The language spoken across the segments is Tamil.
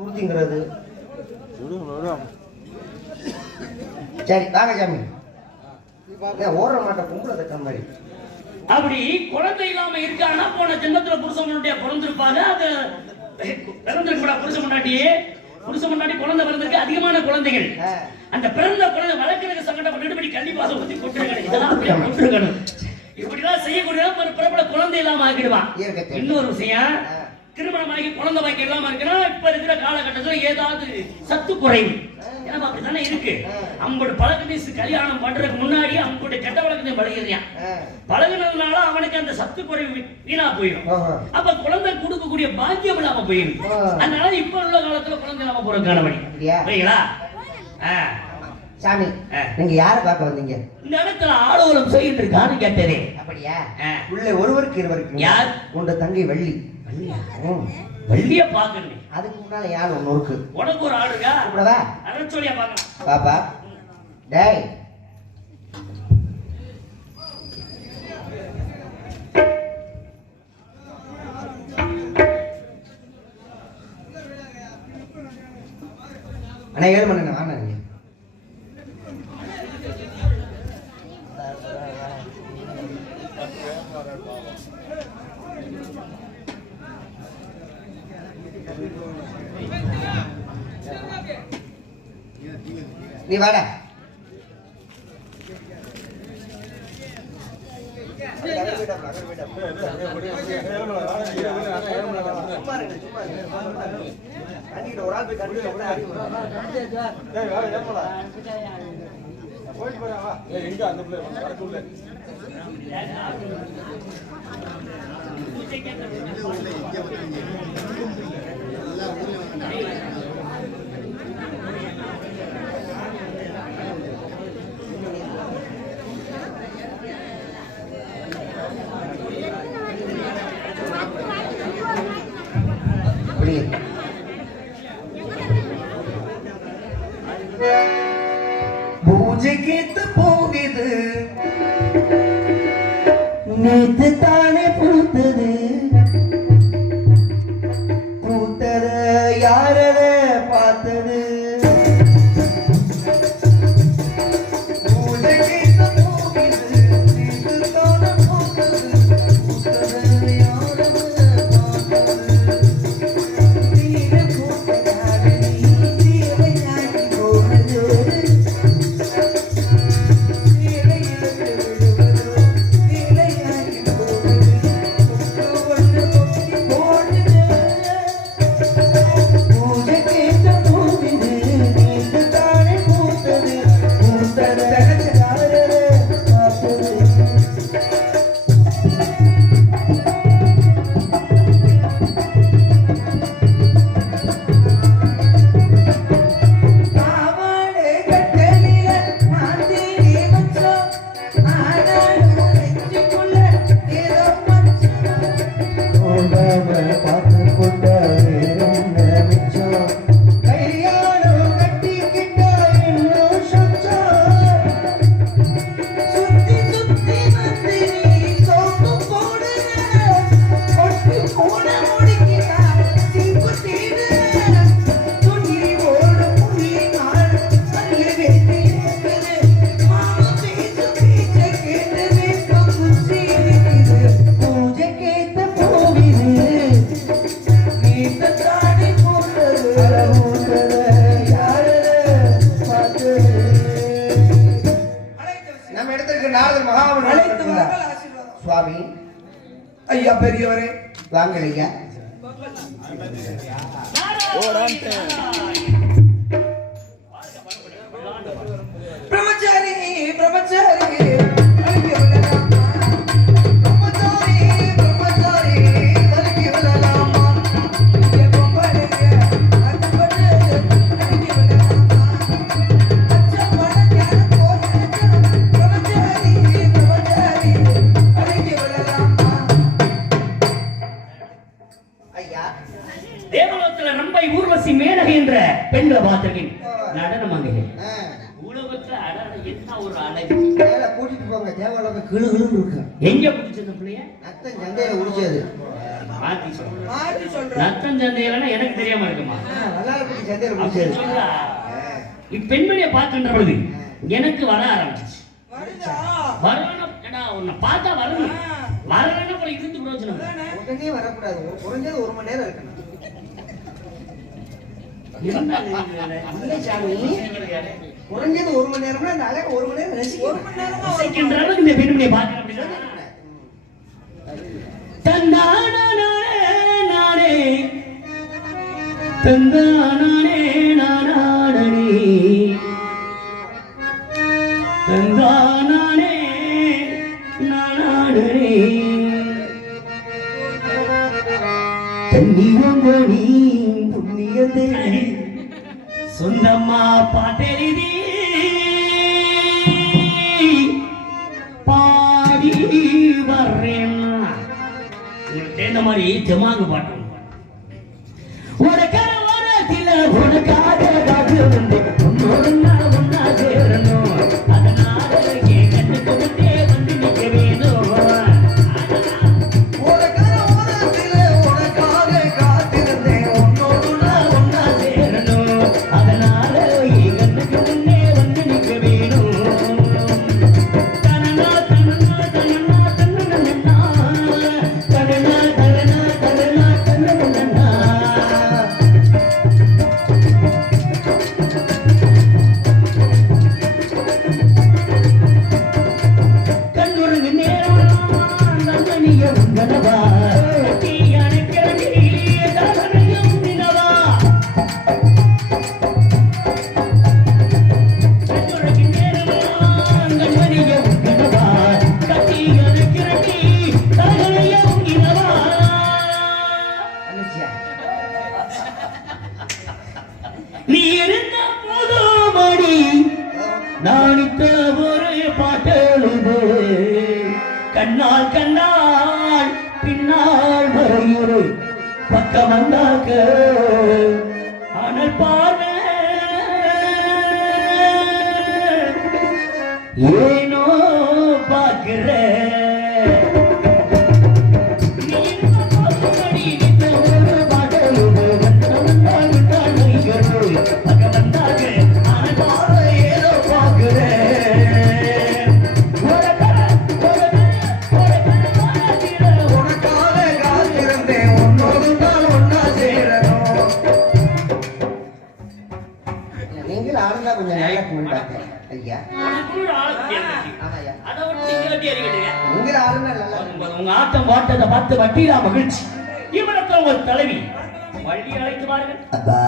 ஊர்த்திங்கிறது. சரி வாங்க சாமி. ஓடுற மாட்ட பொம்பளை தக்க மாதிரி. அப்படி குழந்தை இல்லாம இருக்கானா போன ஜென்மத்துல புருஷனுடைய பிறந்திருப்பாங்க. அது பிறந்திருக்கா புருஷ முன்னாடி குழந்தை பிறந்திருக்கு. அதிகமான குழந்தைகள் அந்த பிறந்த குழந்தை வளர்க்கறதுக்கு சங்கடப்பட்டு கண்டிப்பா ஊத்தி கொட்டுருக்கணும். இப்படிலாம் செய்யக்கூடிய ஒரு பிரபல குழந்தை இல்லாம ஆக்கிடுவான். இன்னொரு விஷயம், திருமணமாகி குழந்தை பாக்கி இல்லாம இருக்குன்னா இப்ப இருக்கிற காலகட்டத்தில் ஏதாவது சத்து குறைவு. ஏன்னா அப்படித்தானே இருக்கு. அவங்களோட பழக்கத்தை கல்யாணம் பண்றதுக்கு முன்னாடி அவங்களோட கெட்ட பழக்கத்தை பழகிறான். பழகினதுனால அவனுக்கு அந்த சத்து குறைவு வீணா போயிடும். அப்ப குழந்தை கொடுக்கக்கூடிய பாக்கியம் இல்லாம போயிடும். அதனால இப்ப உள்ள காலத்துல குழந்தை இல்லாம போற காலவழி. சரிங்களா சாமி? நீங்க யார பார்க்க வந்தீங்க? இந்த இடத்துல ஆலோலம் சொல்லிட்டு இருக்கான்னு கேட்டதே. அப்படியா? உள்ள ஒருவருக்கு இருவருக்கு. யார்? உங்க தங்கை வள்ளி. வள்ளிய பாக்கணும். அதுக்கு முன்னால யார் ஒன்னு இருக்கு. உனக்கு ஒரு ஆள் இருக்கா? கூடவா? அரச்சோலியா பாக்கலாம். பாப்பா டேய் அண்ணா 7 மணி வாங்க. நீ வாடா. பூஜைக்கு போகுது நேத்து தானே பூத்தது. பூத்தத யாரத பார்த்தது? சுவாமி ஐயா பெரியவரே வாங்கலையா. பிரம்மச்சாரி பிரம்மச்சாரி பெண்களை பார்த்திருக்கேன். நடனம் அங்கே உலகத்துல என்ன ஒரு அழகு. கூட்டிட்டு போங்க தேவலோக கிளு கிளுன்னு இருக்கு. எங்க பிடிச்சது பிள்ளைய? அத்தை சந்தையில குடிச்சது. மாத்தி சொல்றேன். ரத்தம் சந்தேகம் எனக்கு தெரியாம இருக்குமா? வல்லாரப்பட்டி சந்தையில அப்படி பிடிச்சது. சொல்றா. இப்பெண்மணியை பார்க்கின்ற பொழுது எனக்கு வர ஆரம்பிச்சிச்சு. வரணும், ஏடா உன்னை பார்த்தா வரணும். வரலன்னா அப்புறம் இருந்து பிரயோஜனம் இல்லை. உடனே வரக்கூடாது. குறைஞ்சது 1 மணி நேரம் இருக்கணும். இல்லை சாமி, குறைஞ்சது 1 மணி நேரம்னா அந்த அழகை 1 மணி நேரம் ரசிக்கின்ற அளவுக்கு இந்த பெண்மணியை பார்க்கணும் அப்படின்னா தந்தானே நானே தந்தானே நானே தந்தானே நானே தண்ணியங்கொடி புண்ணியதே சொந்தம்மா பாட்டெழுதி பாடி வர்றேன். உங்களுக்கு தேர்ந்த மாதிரி ஜமாங்கு பாட்டு ஒரு கரவரத்தில் உனக்காக காத்து வந்து உன்னோடு நான் ஒன்னா சேரணும். அதனால என் கண்ணுக்கு முன்னே வந்து நிற்க வேணும். ஒரு கரவரத்தில் உனக்காக காத்திருந்தேன். உன்னோடு நான் ஒன்னா சேரணும். அதனால என் கண்ணுக்கு முன்னே வந்து நிற்க வேணும். தனனா தனனா தனனா தனனா தனனா தனனா தனனா தனனா கண்ணுறங்கு நேரம் நந்தனியம் கனவா தீயான கிளம்பி தாரணையும் நினவா கண்ணுறங்கு நேரம் நந்தனியம் கனவா தீயான கிளம்பி தாரணையும் நினவா. அனுச்சியா நீ இருந்த போதுமடி நான் இத்த ஒரு பாட்டெழுது கண்ணால் கண்ணால் பின்னால் மறையுறு பக்கம் வந்தாக்க ஆனால் பார்வை ஏனோ பார்க்கிற நீ இருந்த போதுமடி நித்த ஒரு பாட்டெழுது கண்ணால் விட்டால் மறையுறு பக்கம் வந்தாக்க ஆனால் பார்வை ஏதோ பார்க்கிற உனக்காக காத்திருந்தேன். உன்னோடு நான் ஒன்னா சேரணும். நீங்கள் ஆளுநா கொஞ்சம் நல்லா கும்பிட்டாங்க ஐயா. ஆமாய்யா. நீங்கள் ஆளுநா நல்லா உங்க ஆட்டம் பாட்டத்தை பார்த்து வட்டியிலா மகிழ்ச்சி. இவரத்தில் ஒரு தலைவி வள்ளி அழைத்து பாருங்கள். அப்பா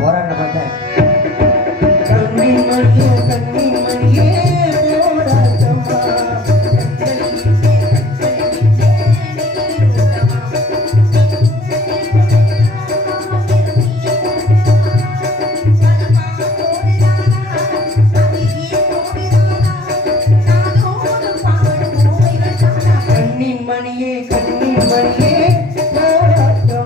போராட்ட பார்த்தேன். கண்ணி மணியே போராட்டமா. கண்ணின் மணியே போராட்டமா.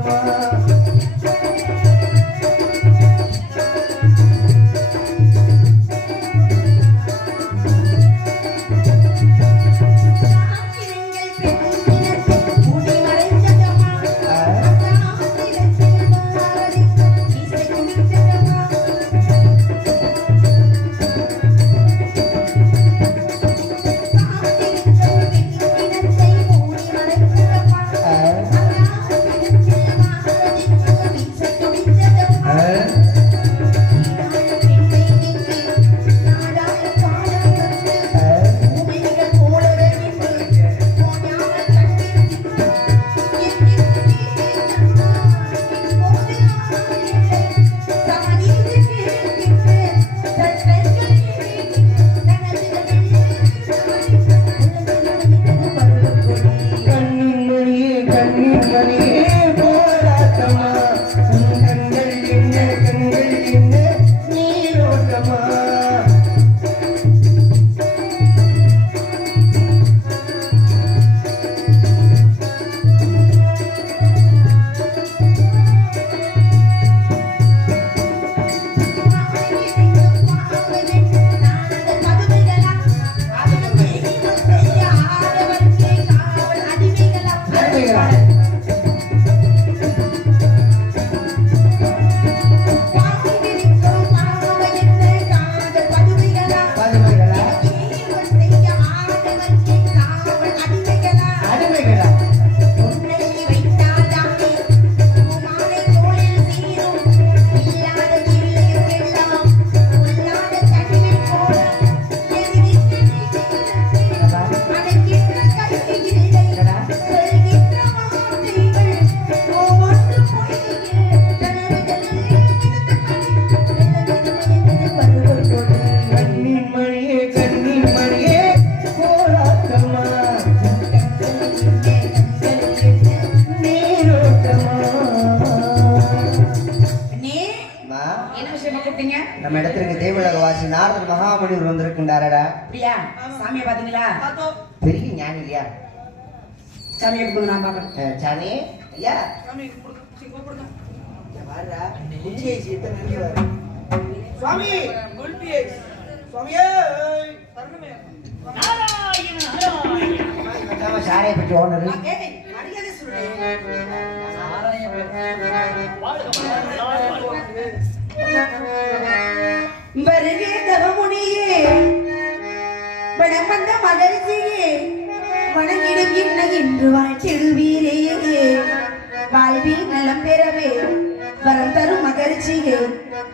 நம்ம இடத்திற்கு தேவலக வாசி நாரதர் மகாமுனிவர் வந்திருக்கின்றாரடா. அப்படியா? சாமியை பாத்தீங்களா? பெரிய ஞானி இல்லையா? சாமியை கூப்பிடுங்க, நான் பாக்கணும். சாமி ஐயா சுவாமி சுவாமியே சாரையை பற்றி ஓனர் மரியாதை சொல்றேன். வருகே தவமுனியே, வனம் வந்த மகரிஷியே, வணங்கிடும் என்ன என்று வாழ்த்திடுவீரே. வாழ்வில் நலம் பெறவே வரம் தரும் மகரிஷியே,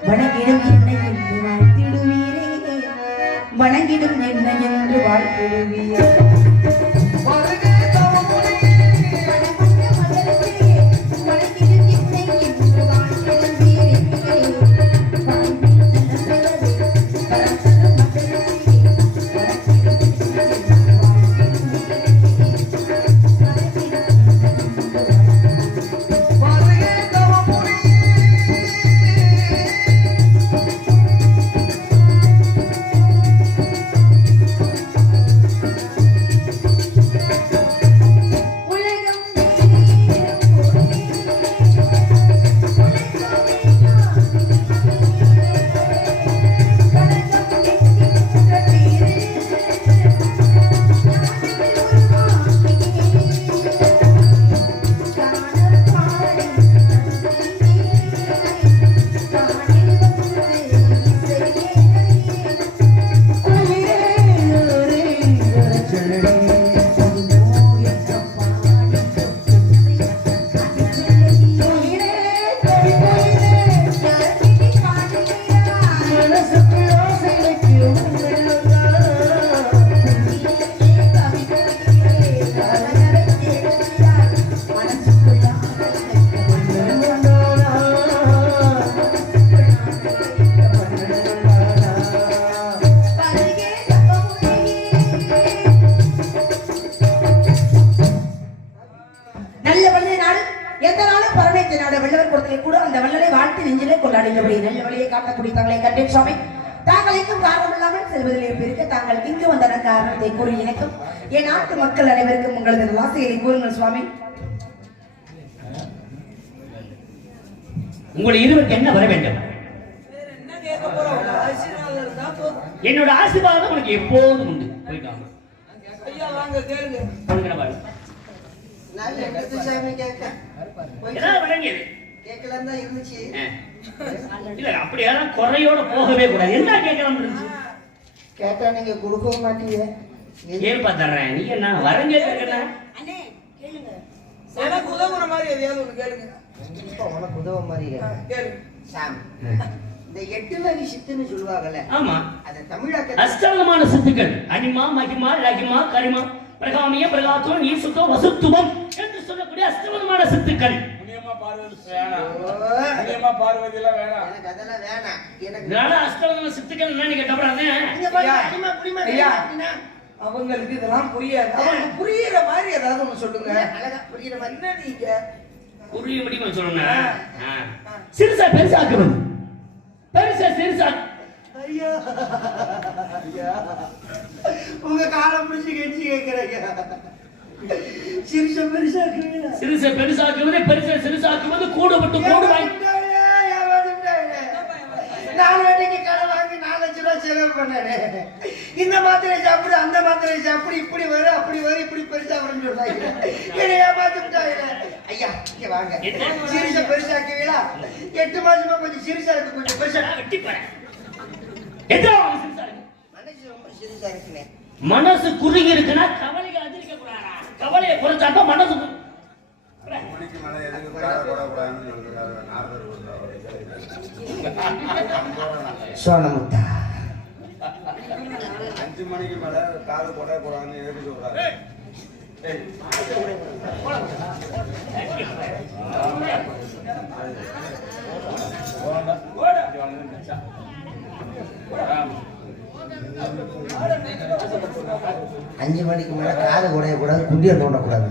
வணங்கிடும் என்ன என்று வாழ்த்திடுவீரே. வணங்கிடும் என்ன என்று வாழ்த்திடுவீரே. என் நாட்டு மக்கள் அனைவருக்கும் உங்களது ஆசையை கூறுங்கள் சுவாமி. உங்கள் இருவருக்கு என்ன வர வேண்டும்? என்னோட ஆசீர்வாதம் உனக்கு எப்போதும் உண்டு. போயிட்டாங்க அப்படியெல்லாம் குறையோட போகவே கூடாது. என்ன கேட்கலாம் கேட்டா நீங்க கொடுக்கவும் மாட்டீங்க. ஏற்பா தர்றேன். நீ என்ன வரங்க எனக்கு உதவுற மாதிரி எதையாவது ஒண்ணு கேளுங்க. உனக்கு உதவ மாதிரி சாம், இந்த 8 வகை சித்துன்னு சொல்லுவாங்கல்ல, ஆமா, அது தமிழாக்க அஷ்டவிதமான சித்துக்கள் அனிமா மகிமா லகிமா கரிமா பிரகாமிய பிரகாத்துவம் ஈசுத்துவம் வசுத்துவம் என்று சொல்லக்கூடிய அஷ்டவிதமான சித்துக்கள். சித்துக்கள் என்னன்னு கேட்டப்ப அவங்களுக்கு இதெல்லாம் புரியாது. அவங்களுக்கு புரியுற மாதிரி ஏதாவது ஒண்ணு சொல்லுங்க. அழகா புரியுற மாதிரி. என்ன நீங்க புரிய முடியுமா சொல்லுங்க? சிறுசா பெருசாக்குறது, பெருசா சிறுசா. ஐயா உங்க காலம் பிடிச்சி கெஞ்சி கேட்கிறீங்க. சிறுசா பெருசாக்குவீங்க. சிறுசா பெருசாக்குவது, பெருசா சிறுசாக்குவது, கூடுபட்டு கூடுவாய். நான் வேலைக்கு கடை வாங்கி 4 லட்சம் ரூபாய் செலவு பண்ணேன். இந்த மாத்திரை சாப்பிடு, அந்த மாத்திரை சாப்பிடு, இப்படி வரும் அப்படி வரும், இப்படி பெருசா வரும்னு சொல்றாங்க. என்னை ஏமாத்திட்டாங்க. ஐயா இங்க வாங்க. சிறுசா பெருசாக்குவீங்களா? 8 மாசமா கொஞ்சம் சிறுசா இருக்கு, கொஞ்சம் பெருசா வெட்டி போறேன். மனசு ரொம்ப சிறுசா இருக்குனே. மனசு குறுகி இருக்குன்னா கவலைகள் அதிகரிக்க கூடாதா? கவலையை குறைச்சாப்ப மனசு சோனமுத்தா 5 மணிக்கு மேல காது போட கூடாதுன்னு எழுதி சொல்றாரு. அஞ்சு மணிக்கு மேல காது உடைய கூடாது, குண்டியை தோண்டக்கூடாது.